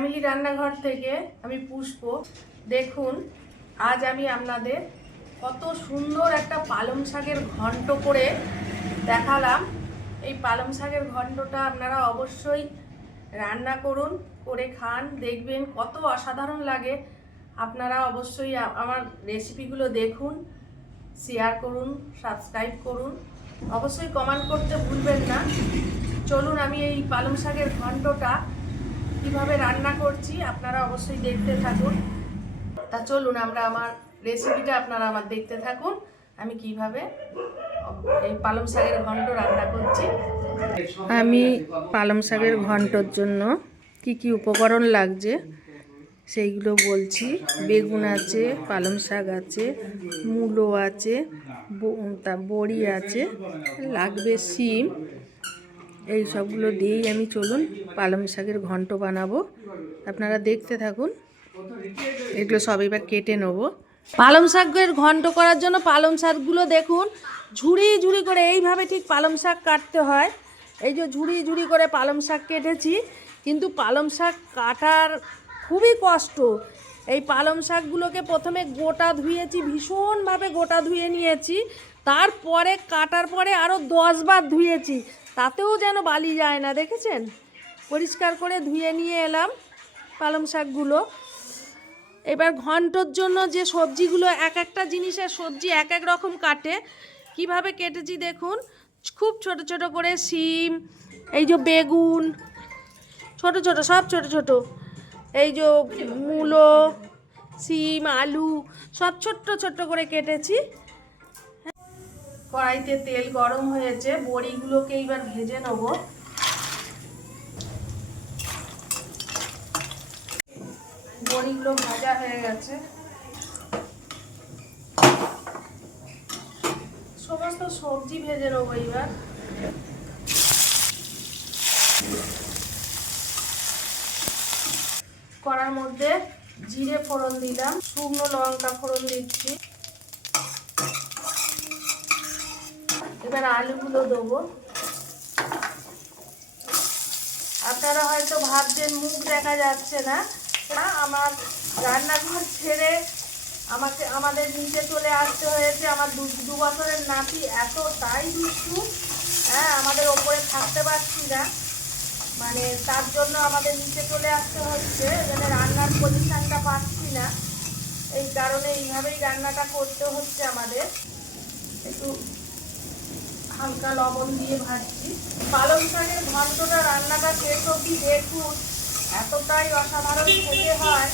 Family রান্নাঘর থেকে আমি পুষ্প। দেখুন আজ আমি আপনাদের কত সুন্দর একটা পালং শাকের ঘন্ট করে দেখালাম। এই পালং শাকের ঘন্টটা আপনারা অবশ্যই রান্না করুন, করে খান, দেখবেন কত অসাধারণ লাগে। আপনারা অবশ্যই আমার রেসিপিগুলো দেখুন, শেয়ার করুন, সাবস্ক্রাইব করুন, অবশ্যই কমেন্ট করতে ভুলবেন না। চলুন আমি এই পালং শাকের ঘন্টটা কিভাবে রান্না করছি আপনারা অবশ্যই দেখতে থাকুন। তা চলুন আমরা আমার রেসিপিটা আপনারা আমার দেখতে থাকুন, আমি কিভাবে এই পালং শাকের ঘন্ট রান্না করছি। আমি পালং শাকের ঘন্টর জন্য কি কি উপকরণ লাগছে সেইগুলো বলছি। বেগুন আছে, পালং শাক আছে, মূলো আছে, বড়ি আছে, লাগবে শিম। এই সবগুলো দিয়েই আমি চলুন পালং শাকের ঘন্ট বানাবো, আপনারা দেখতে থাকুন। এগুলো সব এবার কেটে নেব। পালং শাকের ঘন্ট করার জন্য পালং শাকগুলো দেখুন ঝুড়ি ঝুড়ি করে এইভাবে ঠিক পালং শাক কাটতে হয়। এই যে ঝুড়ি ঝুড়ি করে পালং শাক কেটেছি, কিন্তু পালং শাক কাটার খুবই কষ্ট। এই পালং শাকগুলোকে প্রথমে গোটা ধুয়েছি, ভীষণভাবে গোটা ধুয়ে নিয়েছি, তারপরে কাটার পরে আরও 10 বার ধুয়েছি, তাতেও যেন বালি যায় না। দেখেছেন, পরিষ্কার করে ধুয়ে নিয়ে এলাম পালং শাকগুলো। এবার ঘন্টর জন্য যে সবজিগুলো, এক একটা জিনিসের সবজি এক এক রকম কাটে, কিভাবে কেটেছি দেখুন। খুব ছোট ছোট করে শিম, এই যে বেগুন ছোট ছোট, সব ছোট ছোট, এই যে মূলো, শিম, আলু সব ছোট্ট ছোট্ট করে কেটেছি। কড়াইতে তেল গরম হয়েছে, বড়িগুলোকে এবার ভেজে নেব। বড়িগুলো ভাজা হয়ে গেছে, সমস্ত সবজি ভেজে নেবো এবার। কড়ার মধ্যে জিরে ফোড়ন দিলাম, শুকনো লঙ্কা ফোড়ন দিচ্ছি। এবার আলুগুলো দেবো। আপনারা হয়তো ভাবছেন মুখ দেখা যাচ্ছে না, আমার রান্নাঘর ছেড়ে আমাদের নিচে চলে আসতে হয়েছে। আমার দু বছরের নাতি এতটাই দুষ্টু, আমাদের ওপরে থাকতে পারছি না, মানে তার জন্য আমাদের নিচে চলে আসতে হচ্ছে, মানে রান্নার পজিশনটা পাচ্ছি না। এই কারণে এইভাবেই রান্নাটা করতে হচ্ছে আমাদের। একটু হালকা লবণ দিয়ে ভাজছি। পালং শাকের ঘন্টটা রান্নাটা শেষ অবধি দেখুন, এতটাই অসাধারণ খেতে হয়।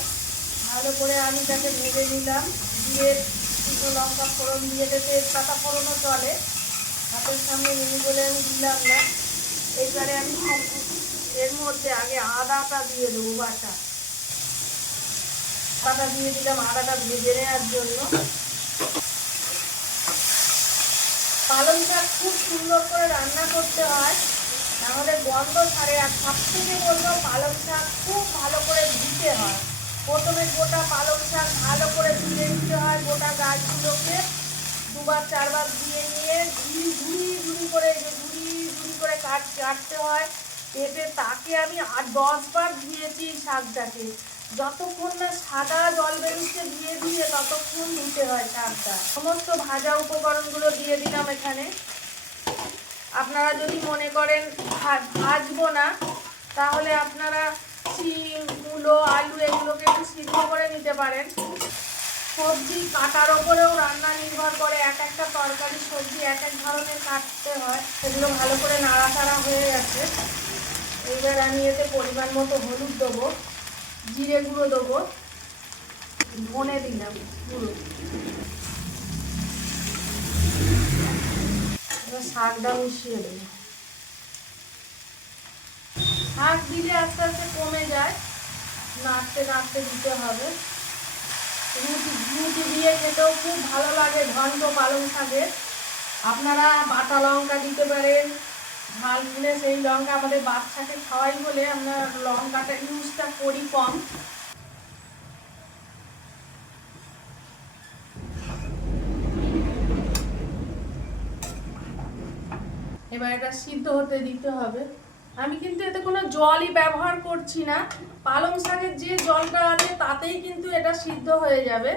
ভালো করে আমি তাকে ভেজে নিলাম, দিয়ে শুকনো লঙ্কা ফোড়ন দিয়ে, তেজপাতা ফোড়নও চলে, হাতের সামনে নেই বলে আমি দিলাম না। এইবারে আমি এর মধ্যে আগে আদাটা দিয়ে দেবো, আদাটা দিয়ে দিলাম, আদাটা ভেজে নেওয়ার জন্য। পালং শাক খুব সুন্দর করে রান্না করতে হয়, তাহলে গন্ধ ছাড়ে। আর সব থেকে বলবো, পালং শাক খুব ভালো করে ধুতে হয়। প্রথমে গোটা পালং শাক ভালো করে ধুয়ে দিতে হয়, গোটা গাছগুলোকে 2বার 4বার ধুয়ে নিয়ে ঝুড়ি ঝুড়ি ঝুড়ি করে কাটতে হয়। কেটে তাকে আমি 10 বার ধুয়েছি শাকটাকে, যতক্ষণ না সাদা জল বেরোচ্ছে ধুয়ে দিয়ে ততক্ষণ ধুতে হয় শাকটা। সমস্ত ভাজা উপকরণগুলো দিয়ে দিলাম এখানে। আপনারা যদি মনে করেন ভাজবো না, তাহলে আপনারা শিম, মূলো, আলু এগুলোকে একটু সিদ্ধ করে নিতে পারেন। সবজি কাটার ওপরেও রান্না নির্ভর করে, এক একটা তরকারি সবজি এক এক ধরনের কাটতে হয়। এগুলো ভালো করে নাড়াচাড়া হয়ে গেছে। এইবার আমি এতে পরিমাণ মতো হলুদ দেবো, জিরে গুঁড়ো দেবো, ধনে দিলাম গুঁড়ো। এবার শাকটা মিশিয়ে দেবো। শাক দিলে আস্তে আস্তে কমে যায়, নাড়তে নাড়তে দিতে হবে। রুটি দিয়ে খেতেও খুব ভালো লাগে ঘন্ট পালং শাকের। আপনারা বাটা লঙ্কা দিতে পারেন, ঝাল দিলে সেই লঙ্কা, আমাদের বাচ্চাকে খাওয়াই বলে আমরা লঙ্কাটা ইউজটা করি কম। এবার এটা সিদ্ধ হতে দিতে হবে। আমি কিন্তু এতে কোনো জলই ব্যবহার করছি না। পালং শাকের তাতেই কিন্তু এটা সিদ্ধ হয়ে যাবে।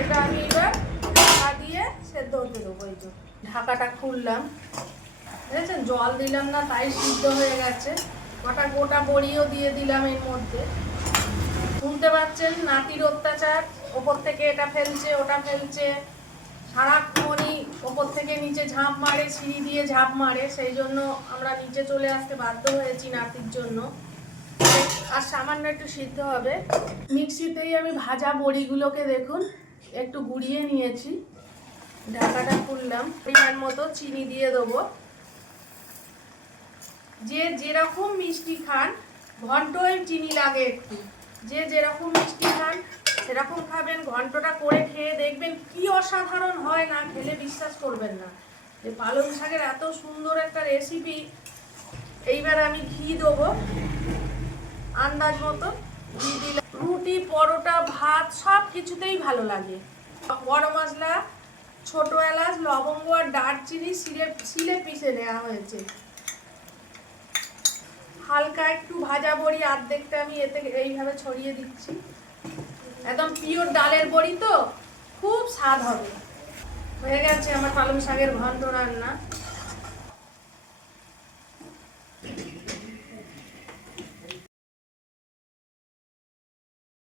এটা আমি এবার ঢাকা দিয়ে সেদ্ধ হতে দেবো। এই যে ঢাকাটা খুললাম, দেখেছেন জল দিলাম না, তাই সিদ্ধ হয়ে গেছে। কটা গোটা বড়িও দিয়ে দিলাম এর মধ্যে। শুনতে পাচ্ছেন নাতির অত্যাচার, ওপর থেকে এটা ফেলছে ওটা ফেলছে, সারাক্ষণই ওপর থেকে নিচে ঝাঁপ মারে, সিঁড়ি দিয়ে ঝাঁপ মারে। সেই জন্য আমরা নিচে চলে আসতে বাধ্য হয়েছি নাতির জন্য। আর সামান্য একটু সিদ্ধ হবে। মিক্সিতেই আমি ভাজা বড়িগুলোকে দেখুন একটু গুঁড়িয়ে নিয়েছি। ঢাকাটা খুললাম, পরিমাণ মতো চিনি দিয়ে দেবো। যে যেরকম মিষ্টি খান, ঘন্টয় চিনি লাগে একটু, যে যেরকম মিষ্টি খান সেরকম খাবেন। ঘন্টটা করে খেয়ে দেখবেন কি অসাধারণ হয়, না খেলে বিশ্বাস করবেন না যে পালং শাকের এত সুন্দর একটা রেসিপি। এইবার আমি ঘি দেবো আন্দাজ মতো, ঘি দিলে রুটি পরোটা ভাত সব কিছুতেই ভালো লাগে। গরম মশলা, ছোট এলাচ, লবঙ্গ আর দারচিনি শিলে পিষে নেওয়া হয়েছে। হালকা একটু ভাজা বড়ি অর্ধেকটা আমি এতে এইভাবে ছড়িয়ে দিচ্ছি। একদম পিওর ডালের বড়ি তো খুব স্বাদ হবে। হয়ে গেছে আমার পালং শাকের ঘন্ট রান্না।